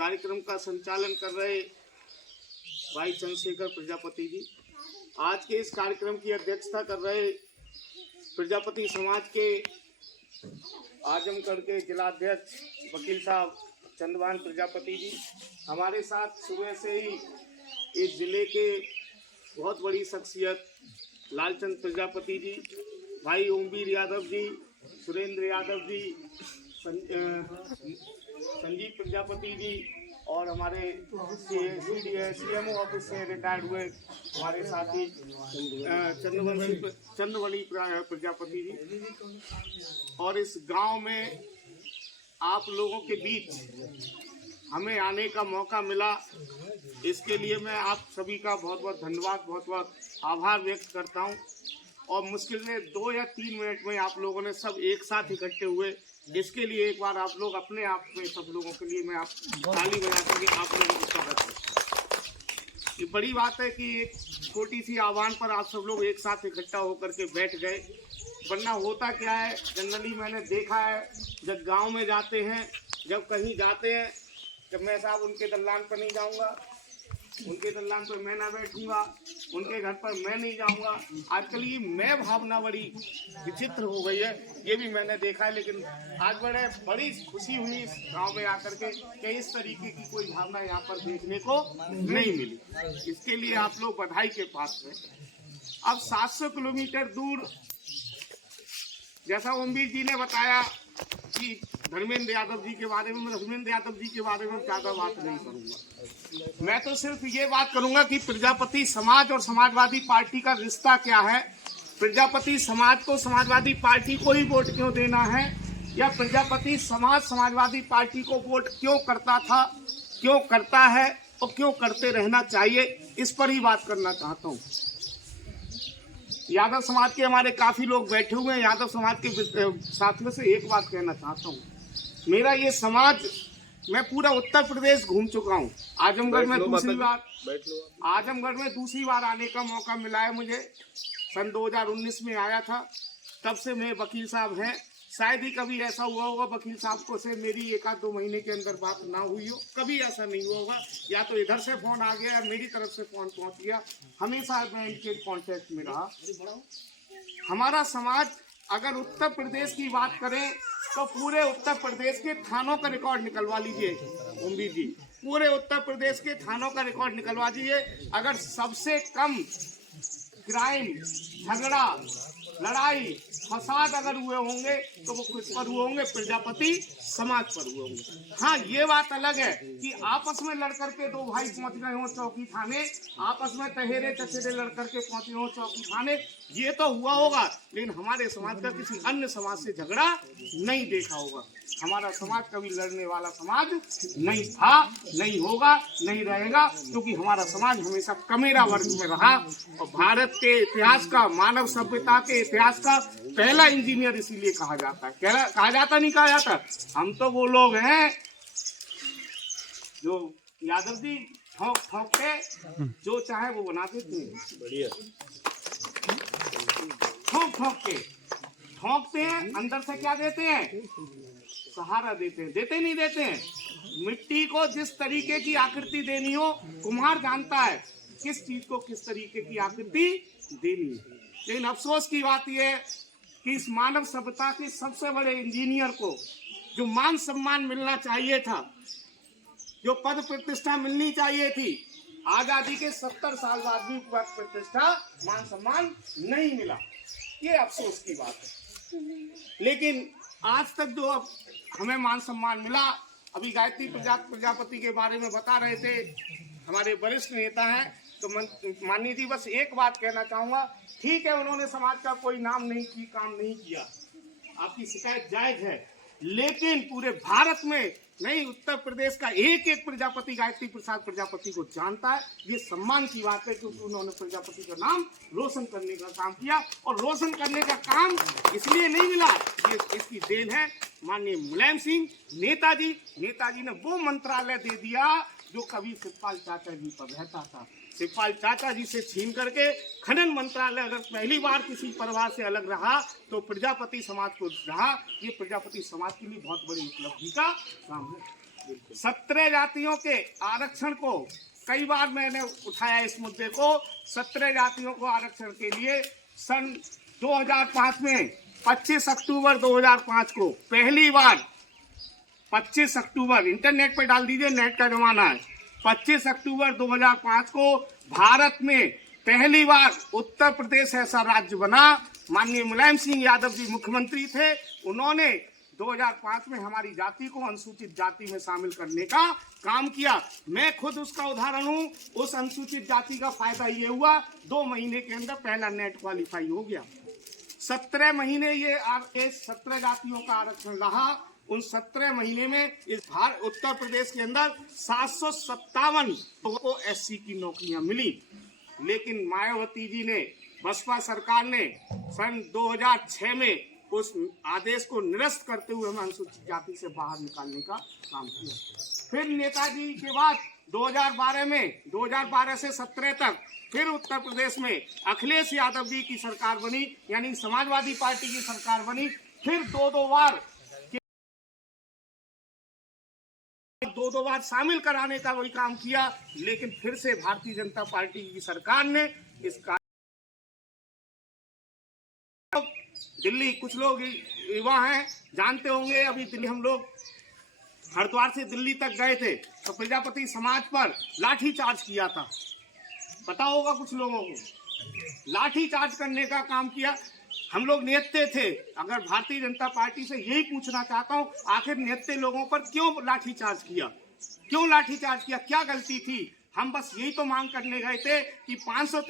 कार्यक्रम का संचालन कर रहे भाई चंद्रशेखर प्रजापति जी, आज के इस कार्यक्रम की अध्यक्षता कर रहे प्रजापति समाज के आजमगढ़ के जिलाध्यक्ष वकील साहब चंद्रभान प्रजापति जी, हमारे साथ सुबह से ही इस जिले के बहुत बड़ी शख्सियत लालचंद प्रजापति जी, भाई ओमवीर यादव जी, सुरेंद्र यादव जी, संजीव प्रजापति जी और हमारे CMO ऑफिस से रिटायर्ड हुए हमारे साथी चंद्रवली प्रजापति जी, और इस गांव में आप लोगों के बीच हमें आने का मौका मिला, इसके लिए मैं आप सभी का बहुत बहुत धन्यवाद, बहुत बहुत आभार व्यक्त करता हूं। और मुश्किल में 2 या 3 मिनट में आप लोगों ने सब एक साथ इकट्ठे हुए, इसके लिए एक बार आप लोग अपने आप में सब लोगों के लिए मैं आप ताली बजा करके आप लोगों को स्वागत करता हूं। ये बड़ी बात है कि एक छोटी सी आह्वान पर आप सब लोग एक साथ इकट्ठा होकर के बैठ गए, वरना होता क्या है, जनरली मैंने देखा है जब गांव में जाते हैं, जब कहीं जाते हैं, जब मैं साहब उनके दलान पर नहीं जाऊंगा, उनके दलान पर मैं ना बैठूंगा, उनके घर पर मैं नहीं जाऊंगा। आजकल ये मैं भावना बड़ी विचित्र हो गई है, ये भी मैंने देखा है। लेकिन आज बड़ी खुशी हुई इस गांव में आकर के कि इस तरीके की कोई भावना यहाँ पर देखने को नहीं मिली, इसके लिए आप लोग बधाई के पात्र हैं। अब 700 किलोमीटर दूर, जैसा ओमवीर जी ने बताया कि धर्मेंद्र यादव जी के बारे में, मैं धर्मेंद्र यादव जी के बारे में ज़्यादा बात नहीं करूंगा। मैं तो सिर्फ ये बात करूंगा कि प्रजापति समाज और समाजवादी पार्टी का रिश्ता क्या है, प्रजापति समाज को समाजवादी पार्टी को ही वोट क्यों देना है, या प्रजापति समाज समाजवादी पार्टी को वोट क्यों करता था, क्यों करता है और क्यों करते रहना चाहिए, इस पर ही बात करना चाहता हूँ। यादव समाज के हमारे काफी लोग बैठे हुए हैं, यादव समाज के साथियों से एक बात कहना चाहता हूँ। मेरा ये समाज, मैं पूरा उत्तर प्रदेश घूम चुका हूँ। आजमगढ़ में दूसरी बार आने का मौका मिला है मुझे। सन 2019 में आया था, तब से मैं वकील साहब हैं। शायद ही कभी ऐसा हुआ होगा वकील साहब को से मेरी 1-2 महीने के अंदर बात ना हुई हो, कभी ऐसा नहीं हुआ होगा। या तो इधर से फोन आ गया, मेरी तरफ से फोन पहुंच गया, हमेशा मैं इनके कांटेक्ट में रहा। हमारा समाज, अगर उत्तर प्रदेश की बात करें तो पूरे उत्तर प्रदेश के थानों का रिकॉर्ड निकलवा लीजिए ओमवीर जी, पूरे उत्तर प्रदेश के थानों का रिकॉर्ड निकलवा दीजिए। अगर सबसे कम क्राइम, झगड़ा, लड़ाई, फसाद अगर हुए होंगे तो वो किस पर हुए होंगे? प्रजापति समाज पर हुए होंगे। हाँ, ये बात अलग है कि आपस में लड़ करके 2 भाई पहुंच गए हो चौकी थाने, आपस में तहेरे चचेरे लड़ करके पहुंचे हो चौकी थाने, ये तो हुआ होगा, लेकिन हमारे समाज का किसी अन्य समाज से झगड़ा नहीं देखा होगा। हमारा समाज कभी लड़ने वाला समाज नहीं था, नहीं होगा, नहीं रहेगा, क्योंकि हमारा समाज हमेशा कमेरा वर्ग में रहा। और भारत के इतिहास का, मानव सभ्यता के इतिहास का पहला इंजीनियर इसीलिए कहा जाता है। कहा जाता नहीं कहा जाता, हम तो वो लोग हैं जो यादव जी ठोक ठोक के जो चाहे वो बनाते थे, ठोक ठोक के ठोकते हैं, अंदर से क्या देते हैं? सहारा देते हैं, देते नहीं देते हैं। मिट्टी को जिस तरीके की आकृति देनी हो, कुम्हार जानता है किस चीज को किस तरीके की आकृति देनी है। लेकिन अफसोस की बात यह है कि इस मानव सभ्यता के सबसे बड़े इंजीनियर को जो मान सम्मान मिलना चाहिए था, जो पद प्रतिष्ठा मिलनी चाहिए थी, आजादी के 70 साल बाद भी पद प्रतिष्ठा, मान सम्मान नहीं मिला। ये अफसोस की बात है। लेकिन आज तक जो अब हमें मान सम्मान मिला, अभी गायत्री प्रजापति के बारे में बता रहे थे, हमारे वरिष्ठ नेता हैं, तो माननीय जी बस एक बात कहना चाहूंगा। ठीक है, उन्होंने समाज का कोई काम नहीं किया, आपकी शिकायत जायज है, लेकिन पूरे भारत में नहीं, उत्तर प्रदेश का एक एक प्रजापति गायत्री प्रसाद प्रजापति को जानता है। ये सम्मान की बात है, क्योंकि उन्होंने प्रजापति का नाम रोशन करने का काम किया, और रोशन करने का काम इसलिए नहीं मिला, ये इसकी देन है माननीय मुलायम सिंह नेताजी ने वो मंत्रालय दे दिया जो कभी शिवपाल चाचा जी पर रहता था। शिवपाल चाचा जी से छीन करके खनन मंत्रालय अगर पहली बार किसी परिवार से अलग रहा तो प्रजापति समाज को रहा। ये प्रजापति समाज के लिए बहुत बड़ी उपलब्धि का काम है। 17 जातियों के आरक्षण को कई बार मैंने उठाया इस मुद्दे को। 17 जातियों को आरक्षण के लिए सन 2005 में 25 अक्टूबर 2005 को पहली बार 25 अक्टूबर, इंटरनेट पे डाल दीजिए, नेट का जमाना है, 25 अक्टूबर 2005 को भारत में पहली बार उत्तर प्रदेश ऐसा राज्य बना। माननीय मुलायम सिंह यादव जी मुख्यमंत्री थे, उन्होंने 2005 में हमारी जाति को अनुसूचित जाति में शामिल करने का काम किया। मैं खुद उसका उदाहरण हूँ। उस अनुसूचित जाति का फायदा ये हुआ, 2 महीने के अंदर पहला नेट क्वालिफाई हो गया। 17 महीने ये 17 जातियों का आरक्षण रहा। उन 17 महीने में इस उत्तर प्रदेश के अंदर 757 लोगों को एससी की नौकरियां मिली। लेकिन मायावती जी ने, बसपा सरकार ने सन 2006 में उस आदेश को निरस्त करते हुए हमें अनुसूचित जाति से बाहर निकालने का काम किया। फिर नेताजी के बाद 2012 से 17 तक फिर उत्तर प्रदेश में अखिलेश यादव जी की सरकार बनी, यानी समाजवादी पार्टी की सरकार बनी। फिर दो बार शामिल कराने का वही काम किया। लेकिन फिर से भारतीय जनता पार्टी की सरकार ने इस दिल्ली, कुछ लोग युवा हैं जानते होंगे, अभी दिल्ली हम लोग हरिद्वार से दिल्ली तक गए थे तो प्रजापति समाज पर लाठी चार्ज किया था, पता होगा कुछ लोगों को। लाठी चार्ज करने का काम किया। हम लोग नेते थे। अगर भारतीय जनता पार्टी से यही पूछना चाहता हूँ, आखिर नेते लोगों पर क्यों लाठी चार्ज किया, क्या गलती थी? हम बस यही तो मांग करने गए थे कि 500